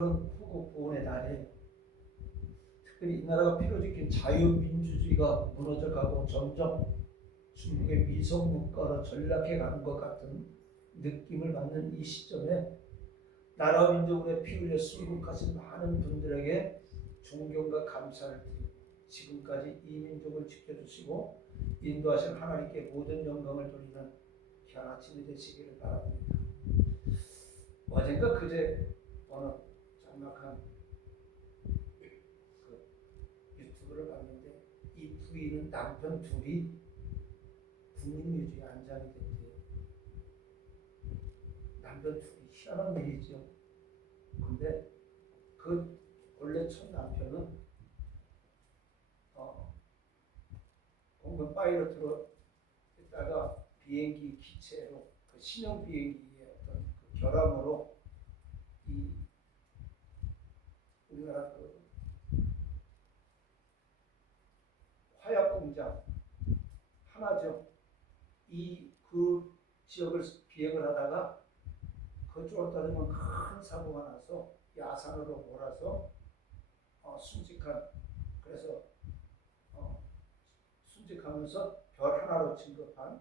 후국 구원의 날이에요. 특별히 이 나라가 피로지킨 자유민주주의가 무너져가고 점점 중국의 위성국가로 전락해가는 것 같은 느낌을 받는 이 시점에 나라와 민족을 피 흘려 순국하신 많은 분들에게 존경과 감사를 드리고 지금까지 이 민족을 지켜주시고 인도하신 하나님께 모든 영광을 돌리는 귀한 아침이 되시기를 바랍니다. 어젠가 그제 어느 짤막한 유튜브를 봤는데 이 부인은 남편 둘이 국민유지에 안장이 됐대요. 남편 둘이 희한한 일이죠. 근데 그 원래 첫 남편은 공군 파일럿으로 있다가 비행기 기체로 그 신형 비행기의 어떤 그 결함으로 이 우리나라 그 화약 공장 하나죠. 그 지역을 비행을 하다가 그쪽으로 따르면 큰 사고가 나서 야산으로 몰아서 그래서 순직하면서 별 하나로 진급한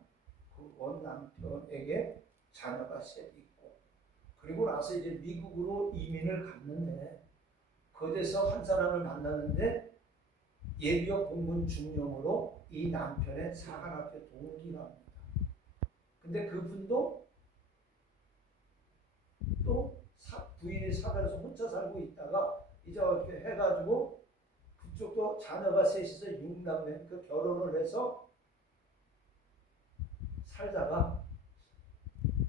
그 원 남편에게 자녀가 셋 있고, 그리고 나서 이제 미국으로 이민을 갔는데 거기서 한 사람을 만났는데 예비역 공군 중령으로 이 남편의 사관학교 동기랍니다. 근데 그분도 또 부인이 사별해서 혼자 살고 있다가 이제 이렇게 해가지고 그쪽도 자녀가 셋이서 6남매 그 결혼을 해서 살다가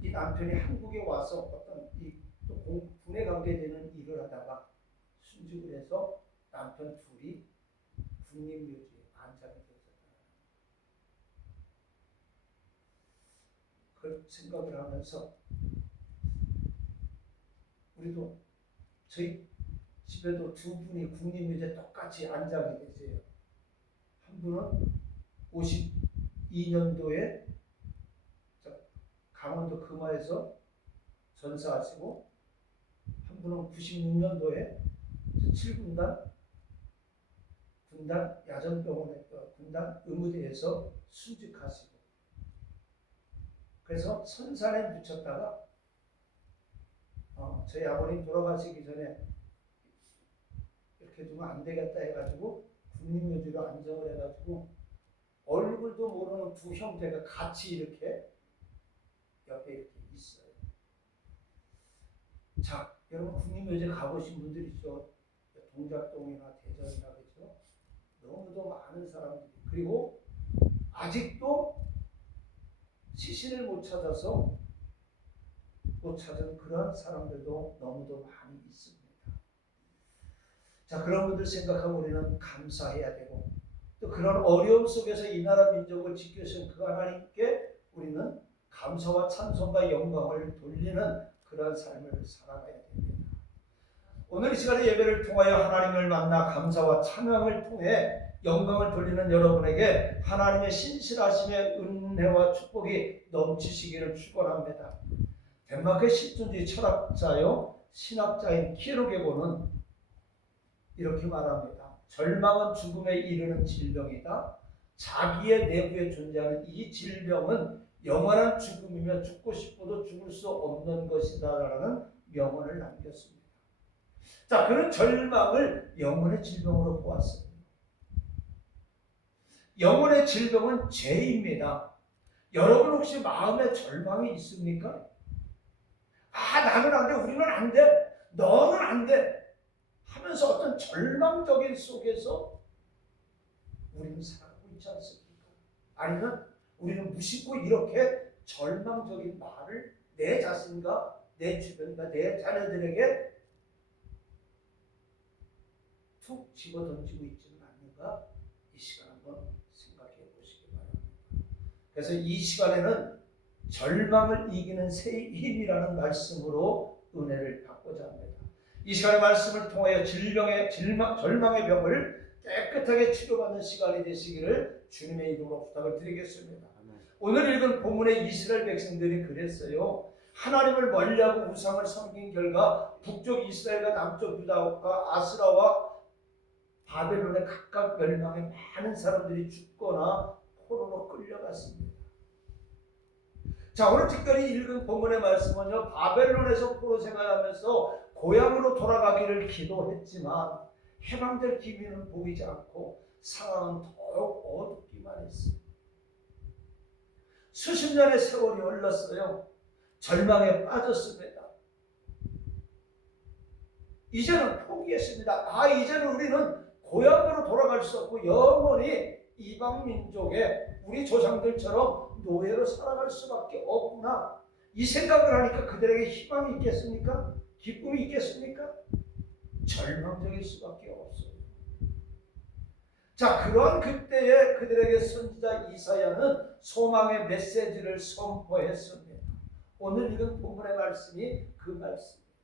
이 남편이 한국에 와서 어떤 또 군에 관계되는 일을 하다가 순직을 해서 남편 둘이 국립묘지에 안장이 되었다는 그걸 생각을 하면서 우리도 저희 집에도 두 분이 국립묘지에 똑같이 안장이 계세요. 한 분은 52년도에 강원도 금화에서 전사하시고, 한 분은 96년도에 7군단 군단 야전병원에 군단 의무대에서 순직하시고, 그래서 선산에 묻혔다가 저희 아버님 돌아가시기 전에 이렇게 두면 안 되겠다 해가지고 국립묘지로 안정을 해가지고 얼굴도 모르는 두 형제가 같이 이렇게 옆에 이렇게 있어요. 자, 여러분 국립묘지 가보신 분들 있죠? 동작동이나 대전이나 그죠? 너무도 많은 사람들이, 그리고 아직도 시신을 못 찾아서 못 찾은 그런 사람들도 너무도 많이 있습니다. 자, 그런 분들 생각하고 우리는 감사해야 되고, 또 그런 어려움 속에서 이 나라 민족을 지켜주신 그 하나님께 우리는 감사와 찬송과 영광을 돌리는 그런 삶을 살아가야 됩니다. 오늘 이 시간에 예배를 통하여 하나님을 만나 감사와 찬양을 통해 영광을 돌리는 여러분에게 하나님의 신실하심의 은혜와 축복이 넘치시기를 축원합니다. 덴마크의 실존주의 철학자요 신학자인 키에로게고는 이렇게 말합니다. 절망은 죽음에 이르는 질병이다. 자기의 내부에 존재하는 이 질병은 영원한 죽음이며 죽고 싶어도 죽을 수 없는 것이다라는 명언을 남겼습니다. 자, 그런 절망을 영혼의 질병으로 보았습니다. 영혼의 질병은 죄입니다. 여러분 혹시 마음에 절망이 있습니까? 나는 안 돼, 우리는 안 돼, 너는 안 돼 하면서 어떤 절망적인 속에서 우리는 살아가고 있지 않습니까? 아니면 우리는 무심코 이렇게 절망적인 말을 내 자신과 내 주변과 내 자녀들에게 툭 집어던지고 있지는 않는가? 이 시간 한번 생각해 보시기 바랍니다. 그래서 이 시간에는 절망을 이기는 새 힘이라는 말씀으로 은혜를 받고자 합니다. 이 시간의 말씀을 통하여 절망의 병을 깨끗하게 치료받는 시간이 되시기를 주님의 이름으로 부탁을 드리겠습니다. 오늘 읽은 본문의 이스라엘 백성들이 그랬어요. 하나님을 멀리하고 우상을 섬긴 결과 북쪽 이스라엘과 남쪽 유다와 아스라와 바벨론에 각각 멸망해 많은 사람들이 죽거나 포로로 끌려갔습니다. 자, 오늘 특별히 읽은 본문의 말씀은요, 바벨론에서 포로 생활하면서 고향으로 돌아가기를 기도했지만 해방될 기미는 보이지 않고 상황은 더욱 어둡기만 했습니다. 수십 년의 세월이 흘렀어요. 절망에 빠졌습니다. 이제는 포기했습니다. 이제는 우리는 고향으로 돌아갈 수 없고 영원히 이방 민족의 우리 조상들처럼 노예로 살아갈 수밖에 없구나. 이 생각을 하니까 그들에게 희망이 있겠습니까? 기쁨이 있겠습니까? 절망적일 수밖에 없어요. 자, 그러한 그때에 그들에게 선지자 이사야는 소망의 메시지를 선포했습니다. 오늘 읽은 본문의 말씀이 그 말씀입니다.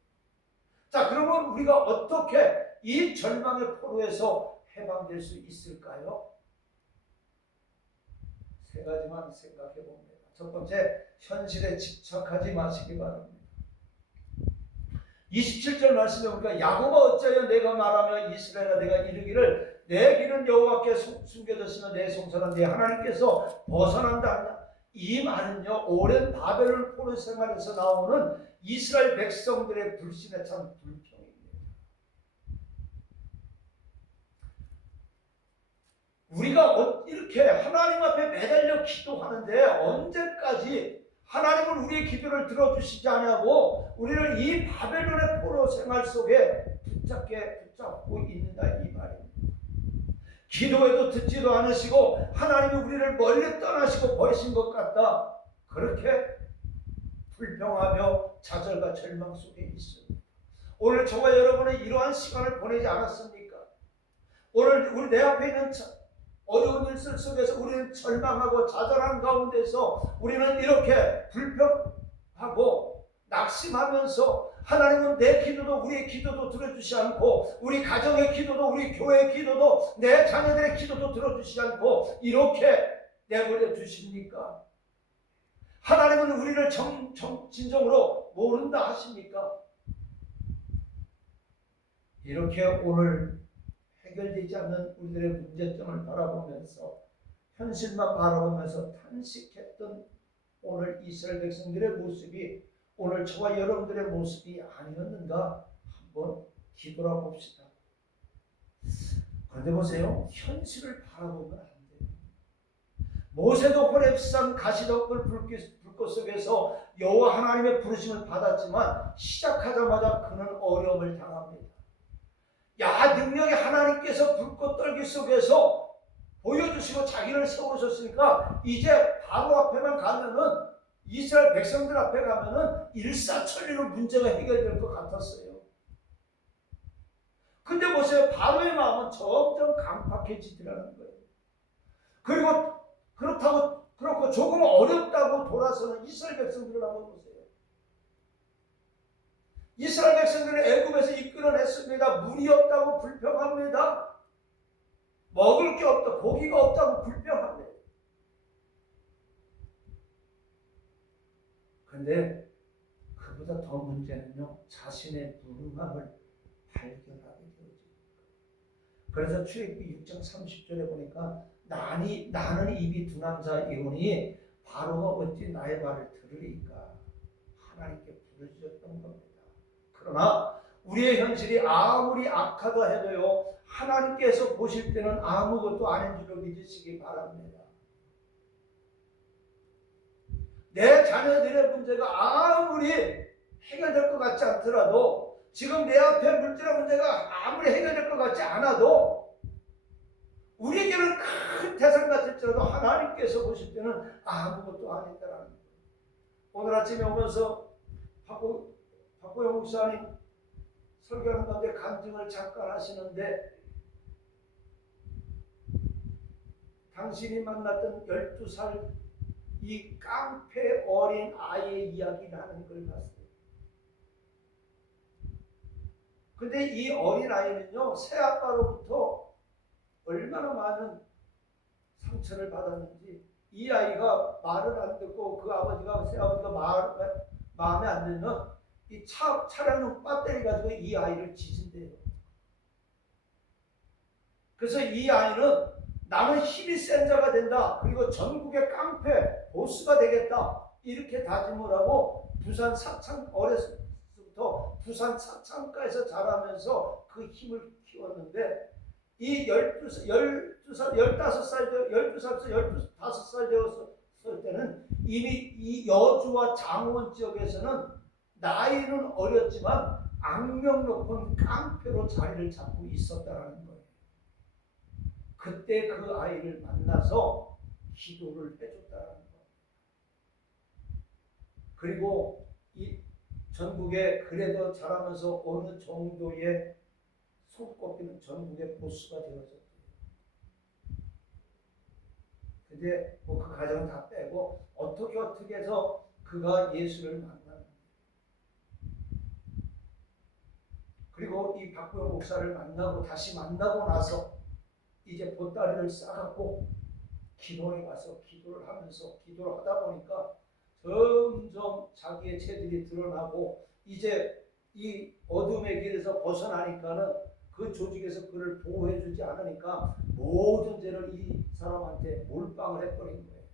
자, 그러면 우리가 어떻게 이 절망의 포로에서 해방될 수 있을까요? 세 가지만 생각해 봅니다. 첫 번째, 현실에 집착하지 마시기 바랍니다. 27절 말씀에 보니까 야곱아 어찌하여 내가 말하며 이스라엘아 내가 이르기를 내 길은 여호와께 숨겨졌으며 내 송사는 내 하나님께서 벗어난다 하냐. 이 말은요, 오랜 바벨론 포로 생활에서 나오는 이스라엘 백성들의 불신에 참 불평입니다. 우리가 이렇게 하나님 앞에 매달려 기도하는데 언제까지 하나님은 우리의 기도를 들어주시지 않냐고 우리를 이 바벨론의 포로 생활 속에 붙잡고 있는다 이 말입니다. 기도해도 듣지도 않으시고 하나님이 우리를 멀리 떠나시고 버리신 것 같다. 그렇게 불평하며 좌절과 절망 속에 있습니다. 오늘 저와 여러분은 이러한 시간을 보내지 않았습니까? 오늘 우리 내 앞에 있는 어려운 일들 속에서 우리는 절망하고 좌절한 가운데서 우리는 이렇게 불평하고 낙심하면서 하나님은 내 기도도 우리의 기도도 들어주지 않고 우리 가정의 기도도 우리 교회의 기도도 내 자녀들의 기도도 들어주지 않고 이렇게 내버려 두십니까? 하나님은 우리를 진정으로 모른다 하십니까? 이렇게 오늘 해결되지 않는 우리들의 문제점을 바라보면서 현실만 바라보면서 탄식했던 오늘 이스라엘 백성들의 모습이 오늘 저와 여러분들의 모습이 아니었는가 한번 뒤돌아봅시다. 그런데 보세요. 현실을 바라보면 안 돼요. 모세도 호렙산 가시덤불 불꽃 속에서 여호와 하나님의 부르심을 받았지만 시작하자마자 그는 어려움을 당합니다. 능력의 하나님께서 불꽃 떨기 속에서 보여주시고 자기를 세우셨으니까 이제 바로 앞에만 가면은 이스라엘 백성들 앞에 가면은 일사천리로 문제가 해결될 것 같았어요. 근데 보세요. 바로의 마음은 점점 강팍해지더라는 거예요. 그렇고 조금 어렵다고 돌아서는 이스라엘 백성들을 한번 보세요. 이스라엘 백성들은 애굽에서 이끌어냈습니다. 물이 없다고 불평합니다. 먹을 게 없다, 고기가 없다고 불평합니다. 그런데 그보다 더 문제는요, 자신의 무능함을 발견하게 되어집니다. 그래서 출애굽기 6장 30절에 보니까 나는 입이 둔한 자이오니 바로가 어찌 나의 말을 들으리까 하나님께 부르짖었던 겁니다. 그러나 우리의 현실이 아무리 악하다 해도요, 하나님께서 보실 때는 아무것도 아닌 줄로 믿으시기 바랍니다. 내 자녀들의 문제가 아무리 해결될 것 같지 않더라도, 지금 내 앞에 물질의 문제가 아무리 해결될 것 같지 않아도, 우리에게는 큰 태산 같을지라도 하나님께서 보실 때는 아무것도 아니다라는 거예요. 오늘 아침에 오면서 박보영 목사님 설교하는 가운데 간증을 잠깐 하시는데, 당신이 만났던 12살 이 깡패 어린 아이의 이야기를 하는 걸 봤어요. 근데 이 어린 아이는요, 새아빠로부터 얼마나 많은 상처를 받았는지, 이 아이가 말을 안 듣고 그 새아버지가 마음에 안 들면 이 차량용 배터리 가지고 이 아이를 지진대요. 그래서 이 아이는 나는 힘이 센 자가 된다. 그리고 전국의 깡패 보스가 되겠다. 이렇게 다짐을 하고 부산 사창 어렸을 때부터 부산 사창가에서 자라면서 그 힘을 키웠는데 이 15살 되었을 때는 이미 이 여주와 장원 지역에서는 나이는 어렸지만 악명 높은 깡패로 자리를 잡고 있었다는 거예요. 그때 그 아이를 만나서 기도를 해줬다는 거예요. 그리고 이 전국에 그래도 자라면서 어느 정도의 손꼽히는 전국의 보스가 되어졌대요. 근데 뭐 그 과정은 다 빼고 어떻게 해서 그가 예수를 만나는, 그리고 이 박구영 목사를 만나고 다시 만나고 나서 이제 보따리를 싸갖고 기도에 가서 기도를 하면서 기도를 하다 보니까 점점 자기의 죄들이 드러나고 이제 이 어둠의 길에서 벗어나니까는 그 조직에서 그를 보호해주지 않으니까 모든 죄를 이 사람한테 몰빵을 해버린 거예요.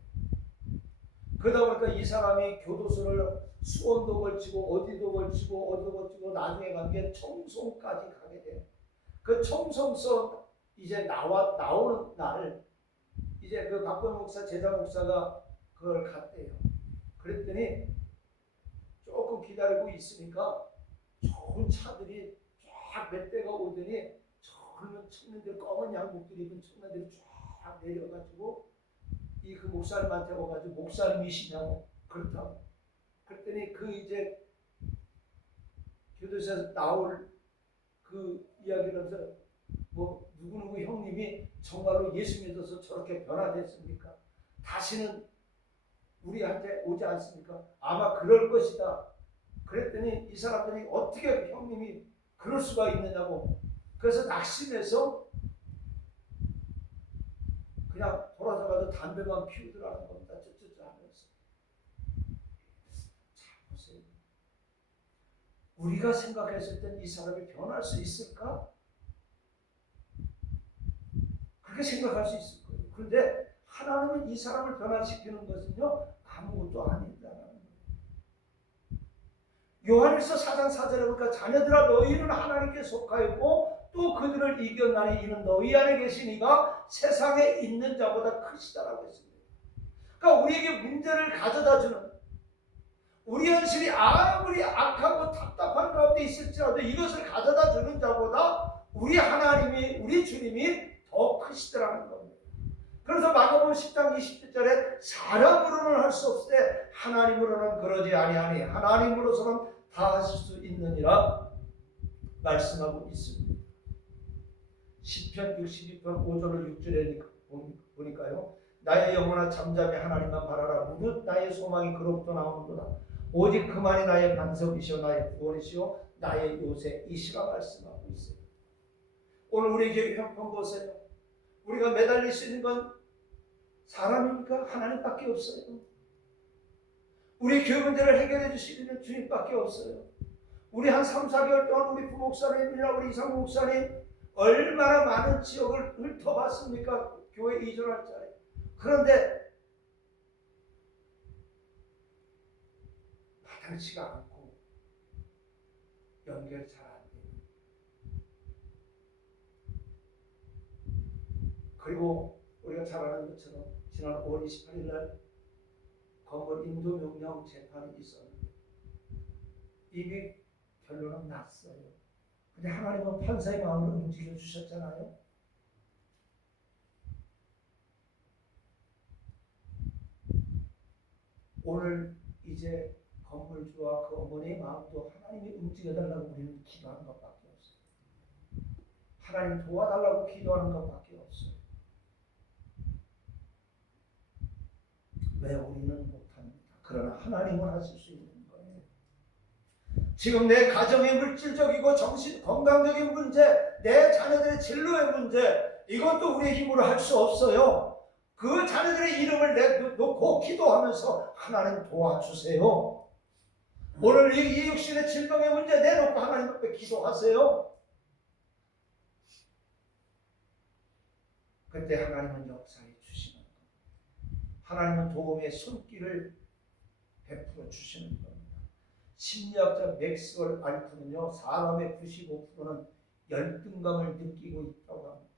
그러다 보니까 이 사람이 교도소를 수원도 걸치고 어디도 걸치고 나중에 간 게 청송까지 가게 돼요. 그 청송서 이제 나오는 날 이제 그 박범 목사 제자 목사가 그걸 갔대요. 그랬더니 조금 기다리고 있으니까 좋은 차들이 쫙 몇 대가 오더니 젊은 청년들, 검은 양복들 입은 청년들이 쫙 내려가지고 이 그 목사님한테 와가지고 목사님이시냐고 그렇다고. 그랬더니 그 이제 교도소에서 나올 그 이야기를 해서 뭐 누구누구 형님이 정말로 예수 믿어서 저렇게 변화됐습니까? 다시는 우리한테 오지 않습니까? 아마 그럴 것이다. 그랬더니 이 사람들이 어떻게 형님이 그럴 수가 있느냐고. 그래서 낙심해서 그냥 돌아서 가서 담배만 피우더라는 겁니다. 쩌쩌쩌 하면서. 잘 보세요. 우리가 생각했을 땐 이 사람이 변할 수 있을까? 그렇게 생각할 수 있을 거예요. 그런데 하나님은 이 사람을 변화시키는 것은요 아무것도 아니다라는 거예요. 요한일서 4장 4절에 보니까 자녀들아 너희는 하나님께 속하였고 또 그들을 이겨나니 이는 너희 안에 계시니가 세상에 있는 자보다 크시다라고 했습니다. 그러니까 우리에게 문제를 가져다주는, 우리 현실이 아무리 악하고 답답한 가운데 있을지라도 이것을 가져다주는 자보다 우리 하나님이, 우리 주님이 더 크시더라는 겁니다. 그래서 마가복음 10장 27절에 사람으로는 할 수 없을 때 하나님으로는 그러지 아니하니 하나님으로서는 다 하실 수 있느니라 말씀하고 있습니다. 시편 62편 5절 6절에 보니까요. 나의 영혼아 잠잠히 하나님만 바라라. 무릇 나의 소망이 그로부터 나오는도다. 오직 그만이 나의 반석이시오 나의 구원이시오 나의 요새이시라 말씀하고 있어요. 오늘 우리 교회 형편 보세요. 우리가 매달릴 수 있는 건 사람입니까? 하나님밖에 없어요. 우리 교회 문제를 해결해 주시는 주님밖에 없어요. 우리 한 3, 4개월 동안 우리 부목사님이나 우리 이상 목사님 얼마나 많은 지역을 훑어봤습니까? 교회 이전할 자리. 그런데 마땅치가 않고 연결 잘 안 돼요. 그리고 우리가 잘 아는 것처럼 지난 5월 28일 날 건물 인도 명령 재판이 있었는데 이미 결론은 났어요. 근데 하나님은 판사의 마음을 움직여 주셨잖아요. 오늘 이제 건물주와 그 어머니의 마음도 하나님이 움직여달라고 우리는 기도하는 것밖에 없어요. 하나님 도와달라고 기도하는 것밖에 없어요. 왜 우리는 못합니다. 그러나 하나님은 하실 수 있는 거예요. 지금 내 가정의 물질적이고 정신 건강적인 문제, 내 자녀들의 진로의 문제, 이것도 우리의 힘으로 할 수 없어요. 그 자녀들의 이름을 내놓고 기도하면서 하나님 도와주세요. 오늘 이 육신의 질병의 문제 내놓고 하나님 앞에 기도하세요. 그때 하나님은 역사해 주시는 겁니다. 하나님은 도움의 손길을 베풀어 주시는 겁니다. 심리학자 맥스웰 알프는요, 사람의 95%는 열등감을 느끼고 있다고 합니다.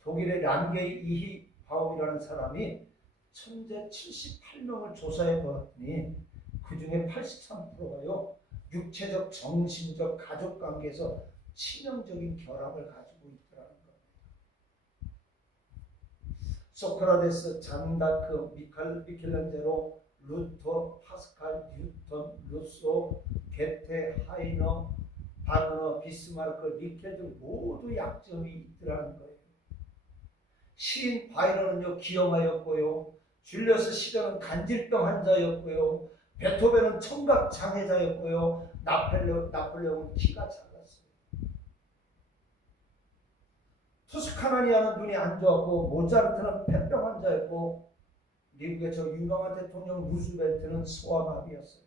독일의 란게이 이히 바움이라는 사람이 천재 78명을 조사해 보았더니 그 중에 83%가요 육체적, 정신적, 가족 관계에서 치명적인 결함을 가지고 있더라는 겁니다. 소크라테스, 잔다크, 미켈란젤로, 루터, 파스칼, 뉴턴, 루소, 게테, 하이너, 바그너, 비스마르크, 니켈 등 모두 약점이 있더라는 거예요. 시인 바이런은요 기형아였고요, 줄리어스 시저는 간질병 환자였고요, 베토벤은 청각 장애자였고요, 나폴레옹은 키가 작았어요. 투스카나니아는 눈이 안 좋았고, 모차르트는 폐병 환자였고, 미국의 저 유명한 대통령 루즈벨트는 소아마비였어요.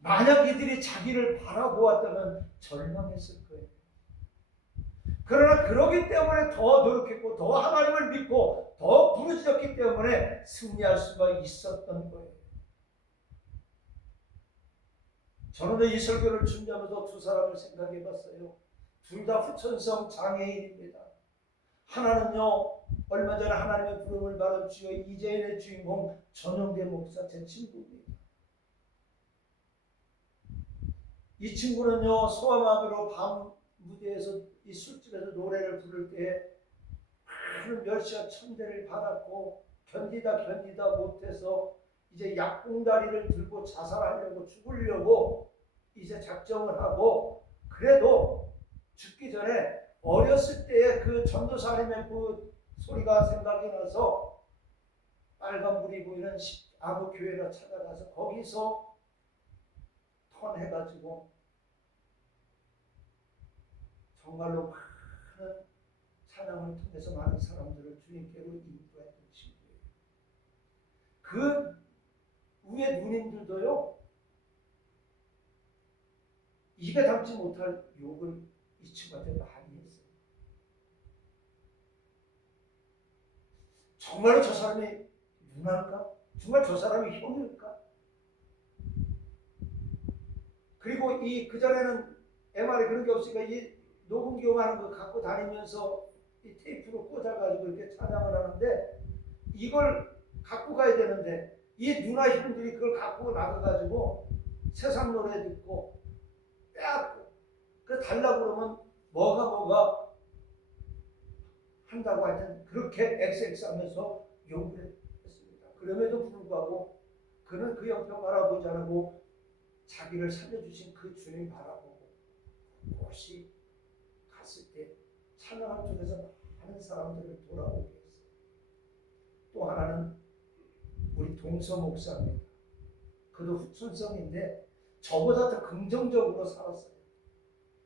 만약 이들이 자기를 바라보았다면 절망했을 거예요. 그러나 그러기 때문에 더 노력했고, 더 하나님을 믿고, 더 부르짖었기 때문에 승리할 수가 있었던 거예요. 저는 이 설교를 준비하면서 두 사람을 생각해 봤어요. 둘 다 후천성 장애인입니다. 하나는요, 얼마 전에 하나님의 부름을 받은 주여 이재인의 주인공 전용대 목사, 제 친구입니다. 이 친구는요, 소아마비로 밤 무대에서 이 술집에서 노래를 부를 때 많은 멸시와 천대를 받았고, 견디다 못해서 이제 약봉다리를 들고 자살하려고, 죽으려고 이제 작정을 하고, 그래도 죽기 전에 어렸을 때의 그 전도사님의 그 소리가 생각이 나서 빨간불이 보이는 아무 교회를 찾아가서 거기서 턴해가지고 정말로 많은 찬양을 통해서 많은 사람들을 주님께로 인도했던 친구예요. 그 위에 누님들도요, 입에 담지 못할 욕을 이 친구한테 많이 했어요. 정말로 저 사람이 누나일까? 정말 저 사람이 형일까? 그리고 그 전에는 MR에 그런 게 없으니까 이 녹음기용하는 거 갖고 다니면서 이 테이프로 꽂아가지고 이렇게 찬양을 하는데, 이걸 갖고 가야 되는데 이 누나 형들이 그걸 갖고 나가가지고 세상 노래 듣고 빼앗고, 그 달라고 그러면 뭐가 한다고 하여튼 그렇게 엑스엑스하면서 욕을 했습니다. 그럼에도 불구하고 그는 그 형편 바라보지 않고 자기를 살려주신 그 주님 바라보고 그것이 갔을 때 찬양을 통해서 많은 사람들을 돌아오게 했어요. 또 하나는 우리 동서 목사입니다. 그도 후천성인데 저보다 더 긍정적으로 살았어요.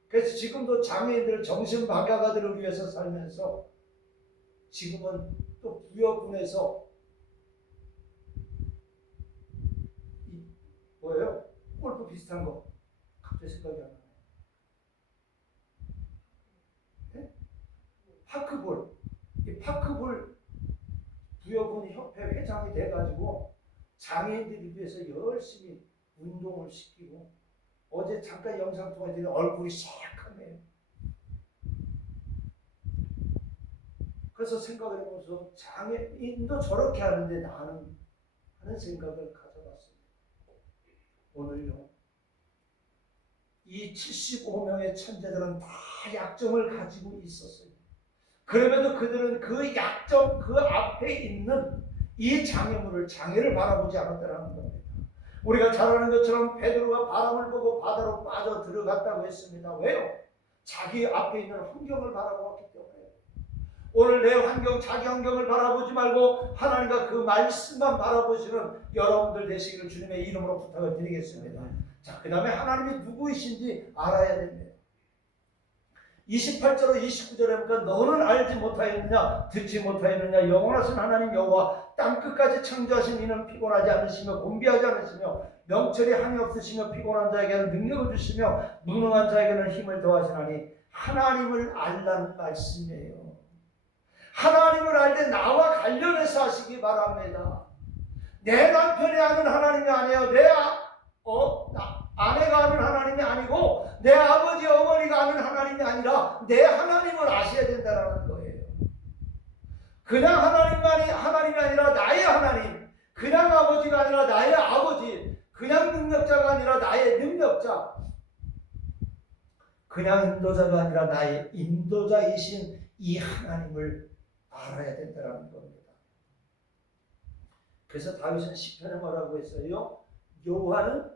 그래서 지금도 장애인들, 정신박약아들을 위해서 살면서 지금은 또 부여군에서 뭐예요? 골프 비슷한 거 갑자기 생각이 안 나요. 네? 파크볼. 이 파크볼 부여군 협회 회장이 돼가지고 장애인들을 위해서 열심히 운동을 시키고, 어제 잠깐 영상 통화했더니 얼굴이 새카매요. 그래서 생각을 해보면서 장애인도 저렇게 하는데 나는 하는 생각을 가져봤습니다. 오늘요, 이 75명의 천재들은 다 약점을 가지고 있었어요. 그럼에도 그들은 그 약점, 그 앞에 있는 이 장애를 바라보지 않았다는 겁니다. 우리가 잘 아는 것처럼 베드로가 바람을 보고 바다로 빠져 들어갔다고 했습니다. 왜요? 자기 앞에 있는 환경을 바라보았기 때문에. 오늘 내 환경, 자기 환경을 바라보지 말고 하나님과 그 말씀만 바라보시는 여러분들 되시기를 주님의 이름으로 부탁을 드리겠습니다. 자, 그 다음에 하나님이 누구이신지 알아야 됩니다. 28절로 29절에 보니까 너는 알지 못하였느냐 듣지 못하였느냐 영원하신 하나님 여호와 땅끝까지 창조하신 이는 피곤하지 않으시며 곤비하지 않으시며 명철이 한이 없으시며 피곤한 자에게는 능력을 주시며 무능한 자에게는 힘을 더하시나니 하나님을 알라는 말씀이에요. 하나님을 알 때 나와 관련해서 하시기 바랍니다. 내 남편이 아는 하나님이 아니에요. 내 아내가 아는 하나님이 아니고 내 아버지 어머니가 아는 하나님이 아니라 내 하나님을 아셔야 된다는 거예요. 그냥 하나님이 아니라 나의 하나님, 그냥 아버지가 아니라 나의 아버지, 그냥 능력자가 아니라 나의 능력자, 그냥 인도자가 아니라 나의 인도자이신 이 하나님을 알아야 된다는 겁니다. 그래서 다윗은 시편에 뭐라고 했어요? 여호와는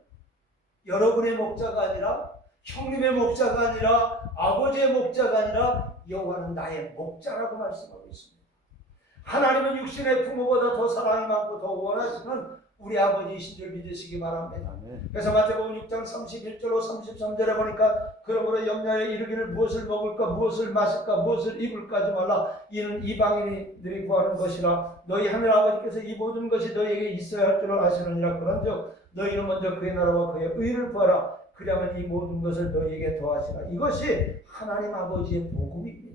여러분의 목자가 아니라 형님의 목자가 아니라 아버지의 목자가 아니라 여호와는 나의 목자라고 말씀하고 있습니다. 하나님은 육신의 부모보다 더 사랑이 많고 더 원하시는 우리 아버지이신 줄 믿으시기 바랍니다. 그래서 마태복음 6장 31절로 33절에 보니까 그러므로 염려에 이르기를 무엇을 먹을까 무엇을 마실까 무엇을 입을까 하지 말라. 이는 이방인들이 구하는 것이라. 너희 하늘 아버지께서 이 모든 것이 너희에게 있어야 할 줄을 아시느니라. 그런즉 너희는 먼저 그의 나라와 그의 의를 구하라. 그러면 이 모든 것을 너희에게 더하시라. 이것이 하나님 아버지의 복음입니다.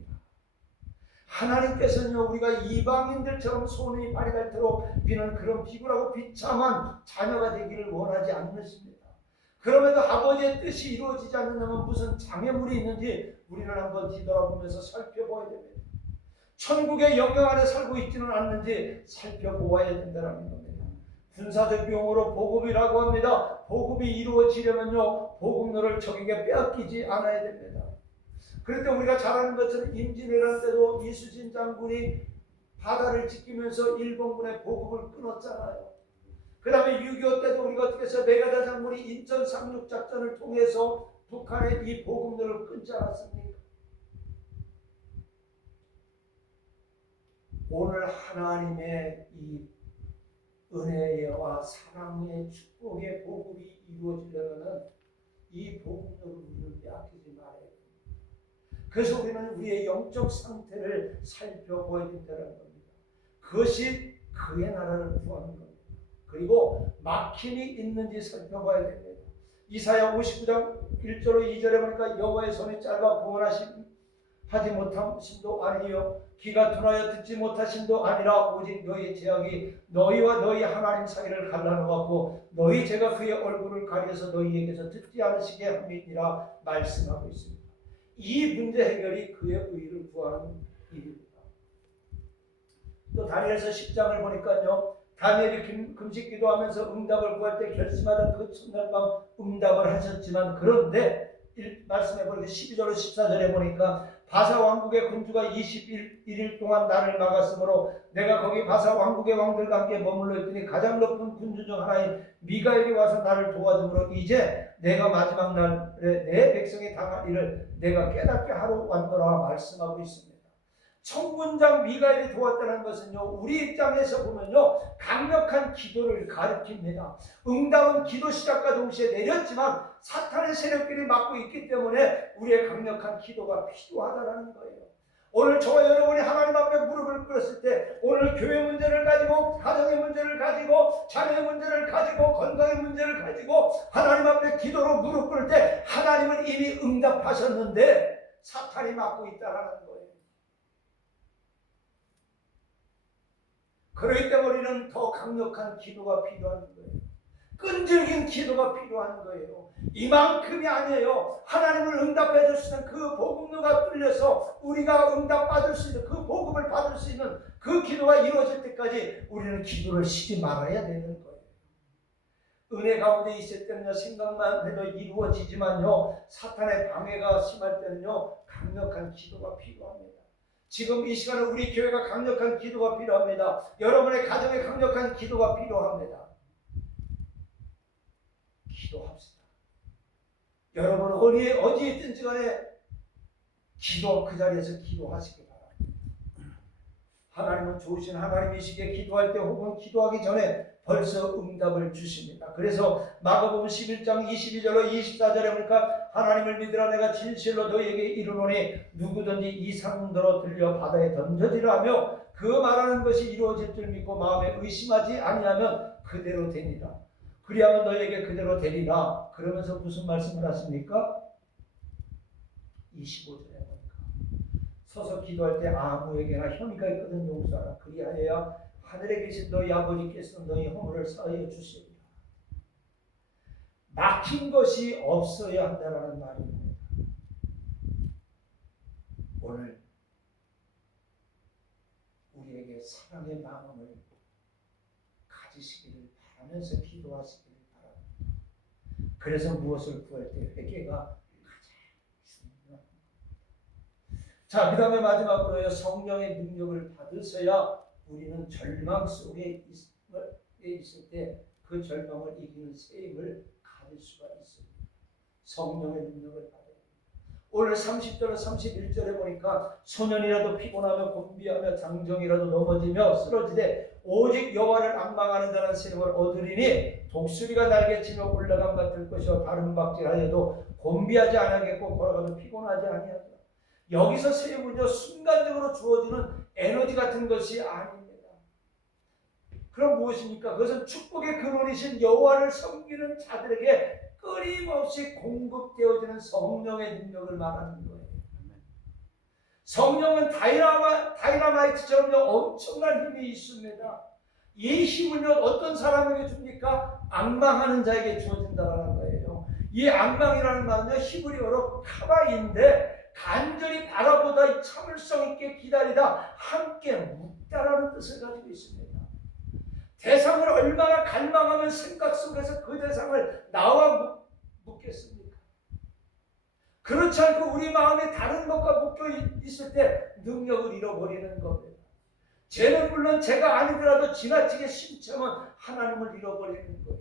하나님께서는요 우리가 이방인들처럼 손이 발이 닳도록 비는 그런 비굴하고 비참한 자녀가 되기를 원하지 않으십니다. 그럼에도 아버지의 뜻이 이루어지지 않는다면 무슨 장애물이 있는지 우리는 한번 뒤돌아보면서 살펴봐야 됩니다. 천국의 영역 안에 살고 있지는 않는지 살펴보아야 된다는 겁니다. 군사적 용어로 보급이라고 합니다. 보급이 이루어지려면요 보급로를 적에게 빼앗기지 않아야 됩니다. 그럴 때 우리가 잘 아는 것처럼 임진왜란 때도 이수진 장군이 바다를 지키면서 일본군의 보급을 끊었잖아요. 그 다음에 6.25 때도 우리가 어떻게 해서 메가다 장군이 인천 상륙작전을 통해서 북한의 이 보급로를 끊지 않았습니까? 오늘 하나님의 이 은혜와 사랑의 축복의 보급이 이루어지려면 이 보급로를 우리는 빼앗기지 말아야 됩니다. 그래서 우리는 우리의 영적 상태를 살펴보아야 된다는 겁니다. 그것이 그의 나라를 구하는 겁니다. 그리고 막힘이 있는지 살펴봐야 됩니다. 이사야 59장 1절로 2절에 보니까 여호와의 손이 짧아 구원하지 못하심도 아니요 귀가 둔하여 듣지 못하심도 아니라 오직 너희의 죄악이 너희와 너희 하나님 사이를 갈라놓았고 너희 죄가 그의 얼굴을 가려서 너희에게서 듣지 않으시게 함이니라 말씀하고 있습니다. 이 문제 해결이 그의 의를 구하는 일입니다. 또 다니엘서 10장을 보니까요 다니엘이 금식 기도하면서 응답을 구할 때 결심하던 그 첫날 밤 응답을 하셨지만 그런데 말씀해 보니까 12절로 14절에 보니까 바사 왕국의 군주가 21일 동안 나를 막았으므로 내가 거기 바사 왕국의 왕들과 함께 머물러 있더니 가장 높은 군주 중 하나인 미가엘이 와서 나를 도와주므로 이제 내가 마지막 날에 내 백성이 당할 일을 내가 깨닫게 하러 왔노라 말씀하고 있습니다. 청군장 미가엘이 도왔다는 것은요 우리 입장에서 보면요 강력한 기도를 가리킵니다. 응답은 기도 시작과 동시에 내렸지만 사탄의 세력들이 막고 있기 때문에 우리의 강력한 기도가 필요하다는 거예요. 오늘 저와 여러분이 하나님 앞에 무릎을 꿇었을 때 오늘 교회 문제를 가지고 가정의 문제를 가지고 자녀의 문제를 가지고 건강의 문제를 가지고 하나님 앞에 기도로 무릎 꿇을 때 하나님은 이미 응답하셨는데 사탄이 막고 있다는 거예요. 그렇기 때문에 우리는 더 강력한 기도가 필요한 거예요. 끈질긴 기도가 필요한 거예요. 이만큼이 아니에요. 하나님을 응답해 줄 수 있는 그 복음로가 뚫려서 우리가 응답받을 수 있는 그 복음을 받을 수 있는 그 기도가 이루어질 때까지 우리는 기도를 쉬지 말아야 되는 거예요. 은혜 가운데 있을 때는요 생각만 해도 이루어지지만요 사탄의 방해가 심할 때는요 강력한 기도가 필요합니다. 지금 이 시간에 우리 교회가 강력한 기도가 필요합니다. 여러분의 가정에 강력한 기도가 필요합니다. 기도합시다. 여러분 어디에 있든지 간에 그 자리에서 기도하시기 바랍니다. 하나님은 좋으신 하나님이시기에 기도할 때 혹은 기도하기 전에 벌써 응답을 주십니다. 그래서 마가복음 11장 22절로 24절에 보니까 하나님을 믿으라. 내가 진실로 너희에게 이르노니 누구든지 이 상대로 들려 바다에 던져지라 하며 그 말하는 것이 이루어질 줄 믿고 마음에 의심하지 아니하면 그대로 되니라. 그리하면 너희에게 그대로 되리라. 그러면서 무슨 말씀을 하십니까? 25절에 보니까 서서 기도할 때 아무에게나 혐의가 있거든 용서하라. 그리하여야 하늘에 계신 너희 아버지께서 너희 허물을 사하여 주시리라. 막힌 것이 없어야 한다는 말입니다. 오늘 우리에게 사랑의 마음을 가지시기를 바라면서 기도하시기를 바랍니다. 그래서 무엇을 구할 때 회개가 가장 중요합니다. 자, 그 다음에 마지막으로요, 성령의 능력을 받으셔야 우리는 절망 속에 있을 때 그 절망을 이기는 새 힘을 가질 수가 있습니다. 성령의 능력을 받아야 됩니다. 오늘 30절 31절에 보니까 소년이라도 피곤하며 곤비하며 장정이라도 넘어지며 쓰러지되 오직 여호와를 앙망하는 자는 새 힘을 얻으리니 독수리가 날개치며 올라감 같을 것이요 다른 박질하여도 곤비하지 아니하겠고 걸어가도 피곤하지 아니하리라. 여기서 새 힘은요 순간적으로 주어지는 에너지 같은 것이 아닙니다. 그럼 무엇입니까? 그것은 축복의 근원이신 여호와를 섬기는 자들에게 끊임없이 공급되어지는 성령의 능력을 말하는 거예요. 성령은 다이나마이트처럼 엄청난 힘이 있습니다. 이 힘은요 어떤 사람에게 줍니까? 앙망하는 자에게 주어진다는 거예요. 이 앙망이라는 말은요 히브리어로 카바인데 간절히 바라보다 참을성 있게 기다리다 함께 묵다라는 뜻을 가지고 있습니다. 대상을 얼마나 갈망하면 생각 속에서 그 대상을 나와 묻겠습니까? 그렇지 않고 우리 마음에 다른 것과 묶여 있을 때 능력을 잃어버리는 겁니다. 죄는 물론 죄가 아니더라도 지나치게 심취하면 하나님을 잃어버리는 거예요.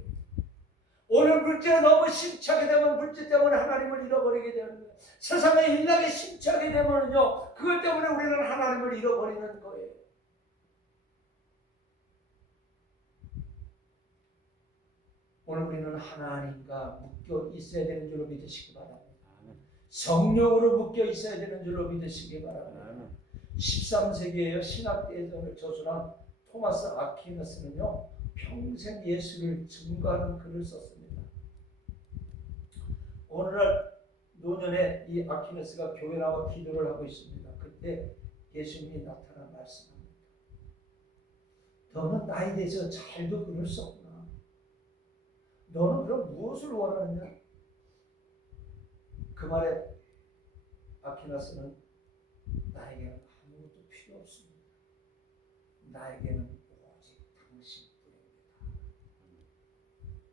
오늘 물질에 너무 심취하게 되면 물질 때문에 하나님을 잃어버리게 되는 거예요. 세상에 일나게 심취하게 되면요 그것 때문에 우리는 하나님을 잃어버리는 거예요. 오늘 우리는 하나님과 묶여 있어야 되는 줄로 믿으시기 바랍니다. 성령으로 묶여 있어야 되는 줄로 믿으시기 바랍니다. 13세기에요 신학대전을 저술한 토마스 아퀴나스는요 평생 예수를 증거하는 글을 썼습니다. 오늘날 노년에 이 아퀴나스가 교회 나와 기도를 하고 있습니다. 그때 예수님이 나타나 말씀합니다. 너는 나에 대해서 잘도 글을 썼구나. 너는 그럼 무엇을 원하느냐? 그 말에 아퀴나스는 나에게는 아무것도 필요 없습니다. 나에게는 오직 당신뿐입니다.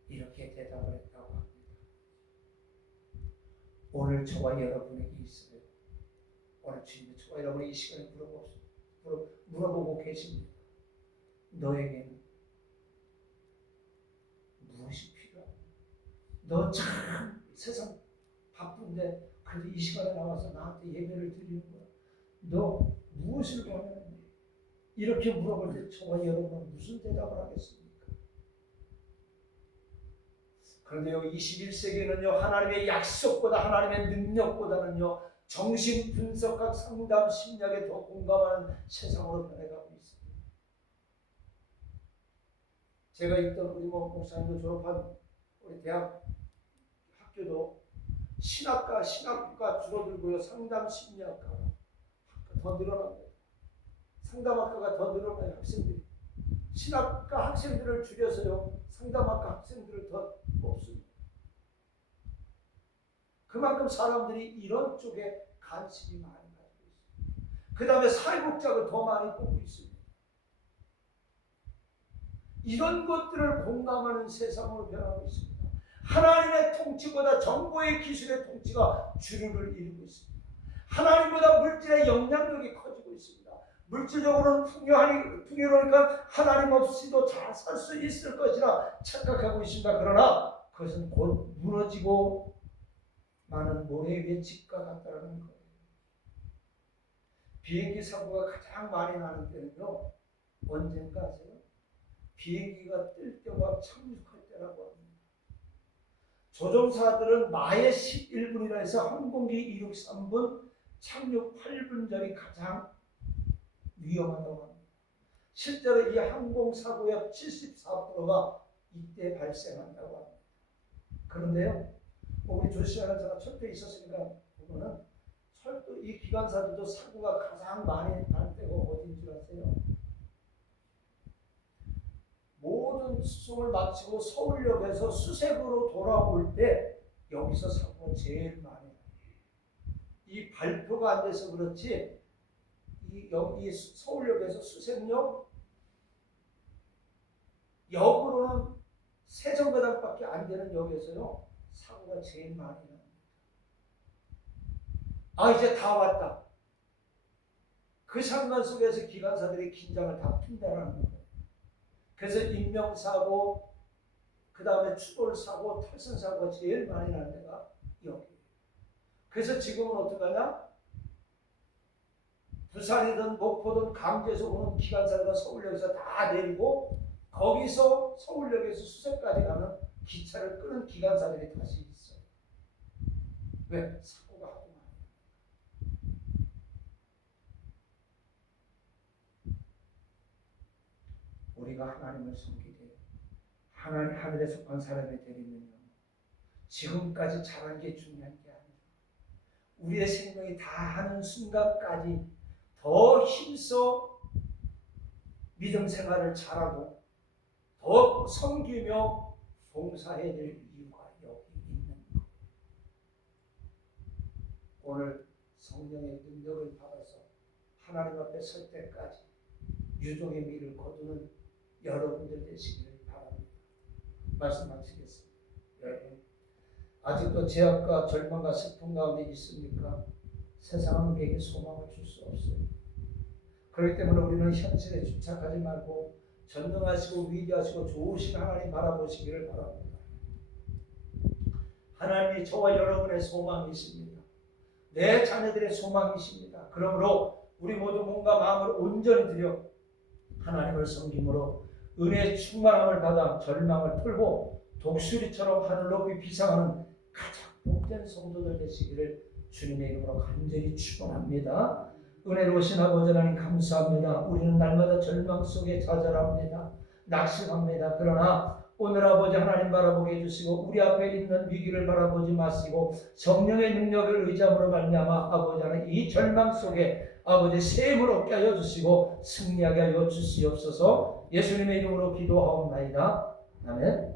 이렇게 대답을 했다고 합니다. 오늘 저와 여러분에게 있어요. 오늘 주님이 저와 여러분이 이 시간에 물어보고 계십니다. 너에게는 무엇이 필요하냐? 너 참 세상 바쁜데 그래도 이 시간에 나와서 나한테 예배를 드리는 거야. 너 무엇을 원하느냐? 이렇게 물어볼 때 저와 여러분은 무슨 대답을 하겠습니까? 그런데요 21세기는요 하나님의 약속보다 하나님의 능력보다는요 정신 분석학 상담 심리학에 더 공감하는 세상으로 변해가고 있습니다. 제가 있던 우리 목사님도 졸업한 우리 대학 학교도 신학과 줄어들고요 상담 심리학과가 더 늘어납니다. 상담학과가 더 늘어나요. 학생들이 신학과 학생들을 줄여서요 상담학과 학생들을 더 뽑습니다. 그만큼 사람들이 이런 쪽에 관심이 많이 가지고 있습니다. 그 다음에 사회복지학을 더 많이 뽑고 있습니다. 이런 것들을 공감하는 세상으로 변하고 있습니다. 하나님의 통치보다 정보의 기술의 통치가 주류를 이루고 있습니다. 하나님보다 물질의 영향력이 커지고 있습니다. 물질적으로는 풍요로우니까 하나님 없이도 잘 살 수 있을 것이라 착각하고 있습니다. 그러나 그것은 곧 무너지고 많은 모래 위의 집과 같다는 거예요. 비행기 사고가 가장 많이 나는 때는요 언젠가 아세요? 비행기가 뜰 때와 착륙할 때라고 합니다. 조종사들은 마의 11분이라 해서 항공기 이륙 3분, 착륙 8분 전이 가장 위험하다고 합니다. 실제로 이 항공사고의 74%가 이때 발생한다고 합니다. 그런데요, 우리 조시아는 제가 철도에 있었으니까 보면은 철도 이 기관사들도 사고가 가장 많이 날 때가 어딘 줄 아세요? 모든 수송을 마치고 서울역에서 수색으로 돌아올 때 여기서 사고가 제일 많이 나요. 이 발표가 안 돼서 그렇지 여기 서울역에서 수색역 역으로는 세정거장밖에 안 되는 역에서요 사고가 제일 많이 납니다. 아 이제 다 왔다. 그 상관 속에서 기관사들이 긴장을 다 푼다라는 거예요. 그래서 인명사고, 그 다음에 추돌사고, 탈선사고가 제일 많이 나는 데가 여기예요. 그래서 지금은 어떡하냐? 부산이든 목포든 강주에서 오는 기관사가 서울역에서 다 내리고 거기서 서울역에서 수색까지 가는 기차를 끄는 기관사들이 다시 있어요. 왜? 사고가 하도 많아요. 우리가 하나님을 섬기되 하나님 하늘에 속한 사람이 되려면요, 지금까지 잘한 게 중요한 게 아니라 우리의 생명이 다하는 순간까지 더 힘써 믿음 생활을 잘하고 더 섬기며 봉사해야 될 이유가 여기 있는 거예요. 오늘 성령의 능력을 받아서 하나님 앞에 설 때까지 유종의 미를 거두는 여러분들 되시기를 바랍니다. 말씀 마치겠습니다. 여러분, 아직도 죄악과 절망과 슬픔 가운데 있습니까? 세상은 우리에게 소망을 줄 수 없어요. 그렇기 때문에 우리는 현실에 집착하지 말고 전능하시고 위대하시고 좋으신 하나님 바라보시기를 바랍니다. 하나님이 저와 여러분의 소망이십니다. 내 자녀들의 소망이십니다. 그러므로 우리 모두 몸과 마음을 온전히 들여 하나님을 섬김으로 은혜의 충만함을 받아 절망을 풀고 독수리처럼 하늘 높이 비상하는 가장 복된 성도들 되시기를 주님의 이름으로 간절히 축원합니다. 은혜로우신 아버지 하나님 감사합니다. 우리는 날마다 절망 속에 좌절합니다. 낙심합니다. 그러나 오늘 아버지 하나님 바라보게 해주시고 우리 앞에 있는 위기를 바라보지 마시고 성령의 능력을 의지함으로 말미암아 아버지 하나님 이 절망 속에 아버지 셈을 얻게 하여 주시고 승리하게 하여 주시옵소서. 예수님의 이름으로 기도하옵나이다. 아멘.